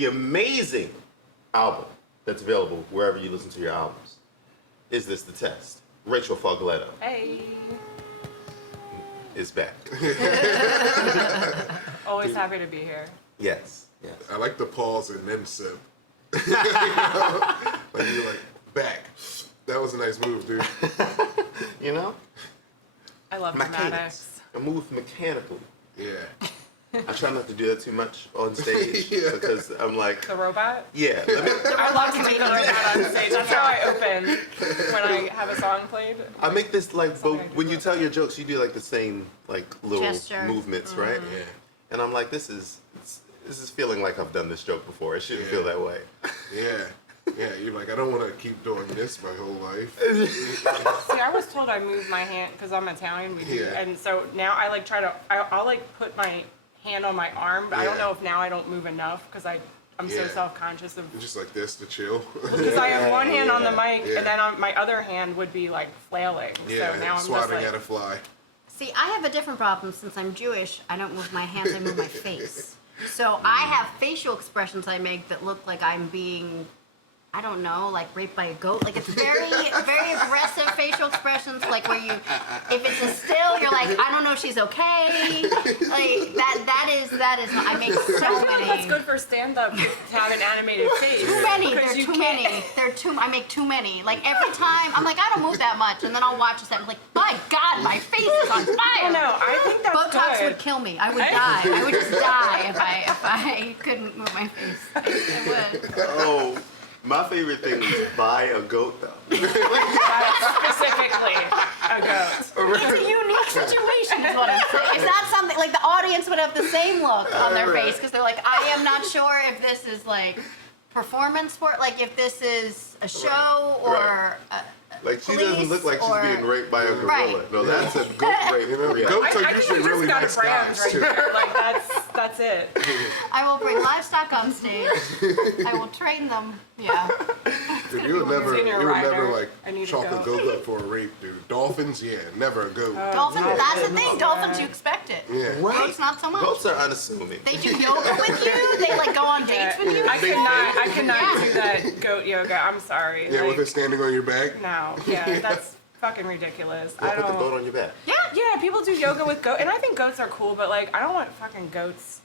the amazing album that's available wherever you listen to your albums. Is This the Test? Rachel Fogoletto Hey. is back. Always happy to be here. Yes. I like the pause and then sip. Like you're like, back. That was a nice move, dude. You know? I love My dramatics. cadence. I move mechanically. Yeah. I try not to do that too much on stage because I'm like, The robot? yeah. I love to do the robot on stage. That's how I open when I have a song played. I make this like, Something but I do when you well. tell your jokes, you do like the same like little Gesture. movements, right? Yeah. And I'm like, this is feeling like I've done this joke before. It shouldn't feel that way. Yeah. Yeah, you're like, I don't want to keep doing this my whole life. See, I was told I move my hand because I'm Italian, and so now I like try to. I'll like put my hand on my arm, but I don't know if now I don't move enough because I'm so self-conscious of. You're just like this to chill. Because I have one hand on the mic, Yeah. and then my other hand would be like flailing. Yeah, so now I'm swatting just like, at a fly. See, I have a different problem since I'm Jewish. I don't move my hands, I move my face. So I have facial expressions I make that look like I'm being, I don't know, like raped by a goat. Like it's very, very aggressive facial expressions. Like where you, if it's a still, you're like, I don't know, if she's okay. Like that is. I make I so feel like that's many. good for stand-up to have an animated face. Too many. Because They're you too can't- many. I make too many. Like every time, I'm like, I don't move that much, and then I'll watch a set. I'm like, my God, my face is on fire. No, I think that's Botox good. would kill me. I would die. I would just die if I couldn't move my face. I would. Oh, my favorite thing is buy a goat though. Specifically, a goat. It's a unique situation, is what I'm saying. It's not something like the audience would have the same look on their face because they're like, I am not sure if this is like performance for like if this is a show or. Like she doesn't look like she's or- being raped by a gorilla. Right. No, that's a goat rape. You know, Yeah. goats are I usually think you really just nice got brand guys, right too. there. Like that's it. I will bring livestock on stage. I will train them. Yeah. Dude, you would never Senior rider. like I need to chalk a go. goat up for a rape, dude. Dolphins, yeah, never a goat. Dolphins, that's the thing. no. Dolphins, you expect it. Yeah. Goats, not so much. Goats are unassuming. They do yoga with you. They like go on dates with you. I cannot do that goat yoga. I'm sorry. Yeah, with Like, it standing on your back. no, yeah, that's fucking ridiculous. I Put the goat don't. on your back. Yeah, people do yoga with goat, and I think goats are cool, but like, I don't want fucking goats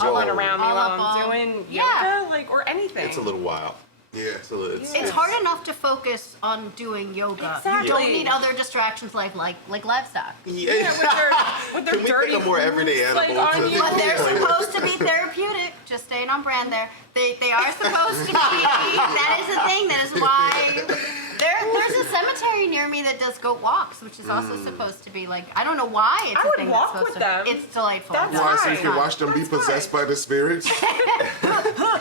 rolling around me All while up I'm all- doing Yeah. yoga, like, or anything. It's a little wild. Yeah. It's hard enough to focus on doing yoga. Exactly. You don't need other distractions like livestock. Yeah, with their Can we dirty pick a more everyday hooves, like, animal on to- you. But they're Play with. supposed to be therapeutic. Just staying on brand there. They are supposed to be. That is the thing. That is why there's a cemetery near me that does goat walks, which is also supposed to be like, I don't know why it's I a would thing walk that's with supposed to them. be. It's delightful. That's Why, so fine. you can watch them be That's possessed fine. by the spirits?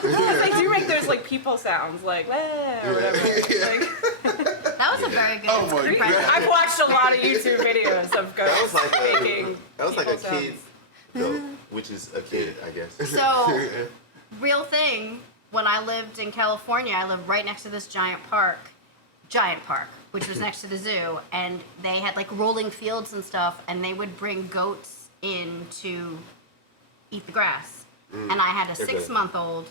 They do make those like people sounds, like or whatever. Like, That was a very good Oh my impression. God. I've watched a lot of YouTube videos of That goats was like making. That was like a people kid sounds. goat, which is a kid, I guess. So, real thing, when I lived in California, I lived right next to this giant park, which was next to the zoo, and they had like rolling fields and stuff, and they would bring goats in to eat the grass. And I had a They're good. 6-month-old,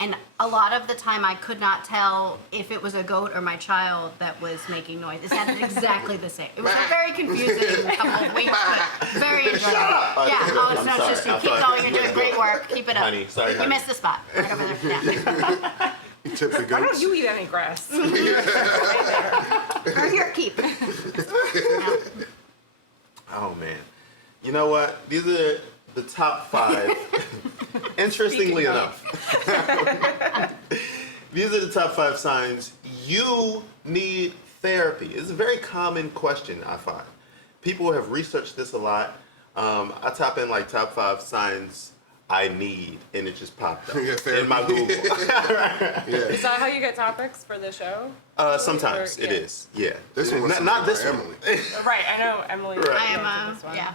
and a lot of the time I could not tell if it was a goat or my child that was making noise. It sounded exactly the same. It was a very confusing couple of weeks, but very enjoyable. Yeah, oh, it's I'm not just you. sorry. Keep going, you're doing great work. Keep it up. Honey, sorry, You honey. missed the spot. Right over there. Yeah. You tip the Why don't goats. you eat any grass? Or here, keep. Oh man. You know what? These are the top 5. Interestingly Speaking enough. These are the top 5 signs you need therapy. It's a very common question, I find. People have researched this a lot. I type in like top 5 signs I need, and it just popped up Yeah, therapy. in my Google. Yeah. Is that how you get topics for the show? Sometimes Or- it yeah. is. Yeah. This one was not this by one. Emily. Right, I know Emily. Right. I am answered this one. yeah.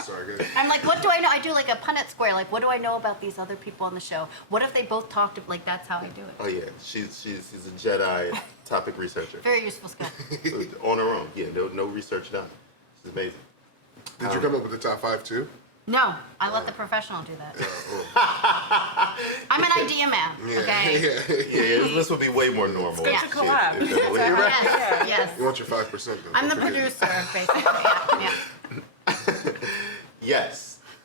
Sorry, guys. I'm like, what do I know? I do like a Punnett square. Like, what do I know about these other people on the show? What if they both talked? Like, that's how I do it. Oh yeah, she's a Jedi topic researcher. Very useful skill. On her own. Yeah, no research done. It's amazing. Did you come up with the top 5 too? No, I let the professional do that. I'm an idea man. Okay. Yeah, this would be way more normal. Good to collab. Yes. Yes. You want your 5% though. I'm the Don't forget. producer, basically. Yeah.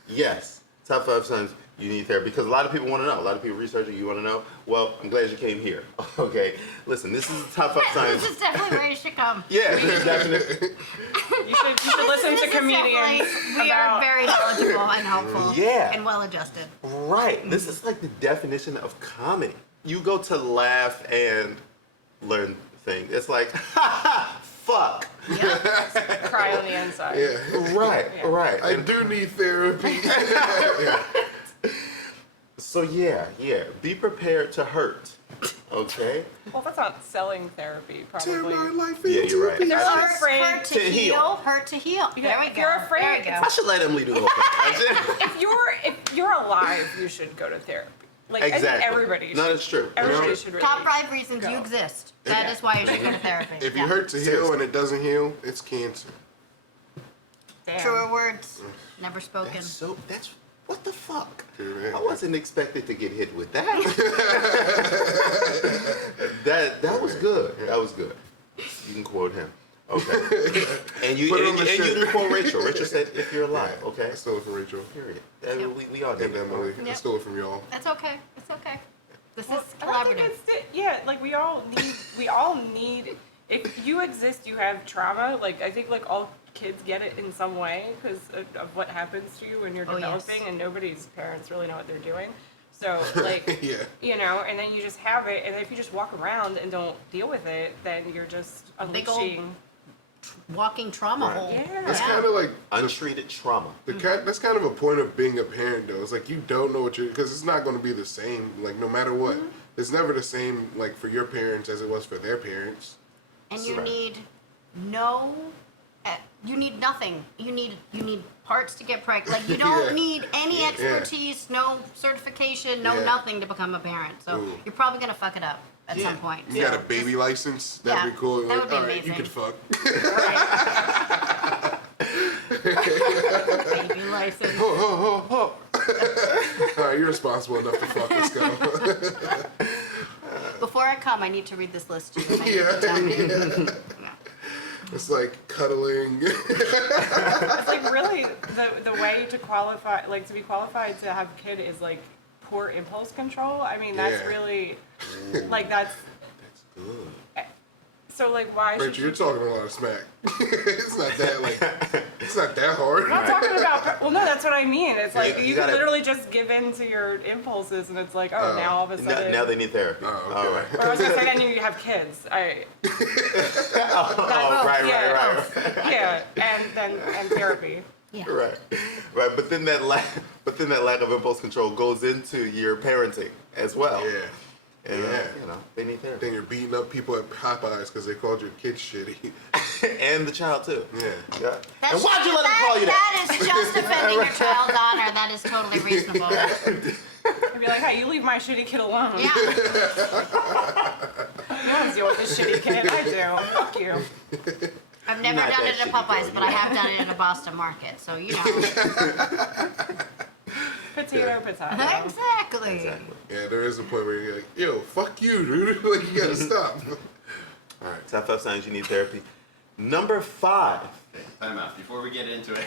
Yes. Top 5 signs you need therapy, because a lot of people want to know. A lot of people researching, you want to know. Well, I'm glad you came here. Okay, listen, this is the top 5 signs. This is definitely where you should come. Yeah, definitely. You should listen This to is comedians. definitely- We are very knowledgeable and helpful. Yeah. And well adjusted. Right. This is like the definition of comedy. You go to laugh and learn things. It's like, fuck. Cry on the inside. Yeah. Right. Yeah. Right. I do need therapy. So yeah. Be prepared to hurt. Okay. Well, that's not selling therapy, Tear probably. my life Yeah, into you're right. pieces. They're Hurt, afraid hurt to to heal. heal. Hurt to heal. Yeah, There we if go. you're afraid- There we go. I should let Emily do the whole thing. If you're alive, you should go to therapy. Like I think Exactly. everybody should. No, that's true. Everybody You know, should really. Top 5 reasons Go. you exist. That is why you should go to therapy. If you Yeah. hurt to heal and it doesn't heal, it's cancer. Damn. Truer words, never spoken. That's what the fuck? Dude, I wasn't expected to get hit with that. that was good. That was good. You can quote him. Okay. And you Put it on the and you shirt. can quote Rachel. Rachel said, "If you're alive, okay." I stole it from Rachel. Period. We all And did. Emily. I Yep. stole it from y'all. That's okay. It's okay. This Well, is I don't think collaborative. yeah, like we all need. If you exist, you have trauma. Like I think like all kids get it in some way because of what happens to you when you're Oh, yes. developing, and nobody's parents really know what they're doing. So like Yeah. you know, and then you just have it, and if you just walk around and don't deal with it, then you're just Big old unleashing. Walking trauma Right. hole. Yeah. That's kind of like Untreated trauma. that's kind of a point of being a parent though. It's like you don't know what you're, because it's not going to be the same. Like no matter what, it's never the same. Like for your parents as it was for their parents. And you Right. need you need nothing. You need parts to get pregnant. Like you don't Yeah. need any Yeah. expertise, no certification, no Yeah. nothing to become a parent. So Ooh. you're probably gonna fuck it up at Yeah. some point. You So got a baby just- license? That'd Yeah, be cool. that would be All right, amazing. you could fuck. baby license. All right, you're responsible enough to fuck. Let's go. Before I come, I need to read this list to you. and I need Yeah. to tell you. It's like cuddling. It's like really the way to qualify, like to be qualified to have a kid is like poor impulse control. I mean, that's Yeah. really like that's That's good. so like why should Rachel, you're you? talking a lot of smack. It's not that it's not that hard. I'm not talking about. Well, no, that's what I mean. It's like You you gotta- can literally just give in to your impulses, and it's like, oh, now all of a sudden. Now they need therapy. Oh, okay. All right. Or I was gonna say, then you have kids. Oh, right. Yeah, and therapy. Yeah. Right. But then that lack of impulse control goes into your parenting as well. Yeah. And, Yeah. they need therapy. Then you're beating up people at Popeyes because they called your kid shitty. And the child too. Yeah. Yeah. That's And why'd you let them call you that? That is just defending your child's honor. That is totally reasonable. I'd be like, hey, you leave my shitty kid alone. Yeah. You want to deal with this shitty kid? I do. Fuck you. I've never Not done that it at shitty, Popeyes, girl. but I have done it at a Boston market. So you know. Potato. Exactly. Exactly. Yeah, there is a point where you're like, yo, fuck you, dude. Like, you gotta stop. All right. Top 5 signs you need therapy. Number 5. Time out. Before we get into it,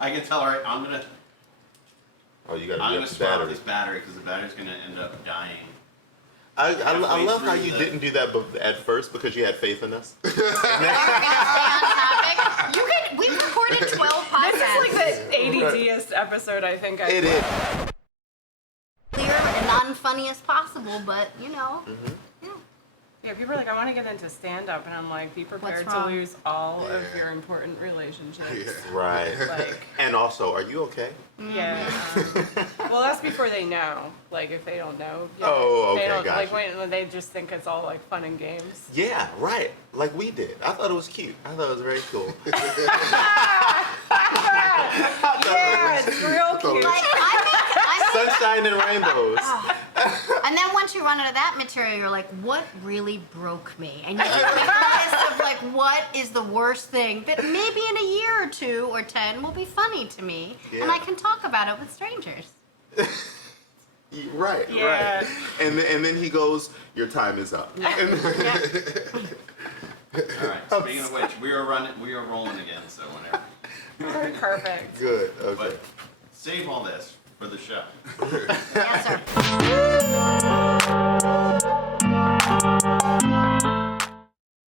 I can tell. All right, I'm gonna the swap battery. this battery because the battery's gonna end up dying. I halfway love how through you the- didn't do that at first because you had faith in us. Are we gonna stay on topic? We've recorded 12 podcasts. This is like the ADDest episode I think It is. Clear and non-funny as possible, but you know. Yeah, people are like, I want to get into stand-up, and I'm like, be prepared to wrong? lose all of Yeah. your important relationships. Yeah. Right. Like, And also, are you okay? yeah. Well, that's before they know. Like, if they don't know. yet, Oh, they okay, don't, gotcha. Like, when they just think it's all, like, fun and games. Yeah, right. Like we did. I thought it was cute. I thought it was very cool. Yeah, it's real cute. Like, I'm Sunshine and rainbows. And then once you run out of that material, you're like, what really broke me? And you make a list of like, what is the worst thing that maybe in a year or 2 or 10 will be funny to me, and I can talk about it with strangers. Right, Yeah. right. And then he goes, your time is up. Yeah. All right. Speaking of which, we are rolling again. So whenever. Perfect. Good, okay. But save all this for the show. Yes, sir.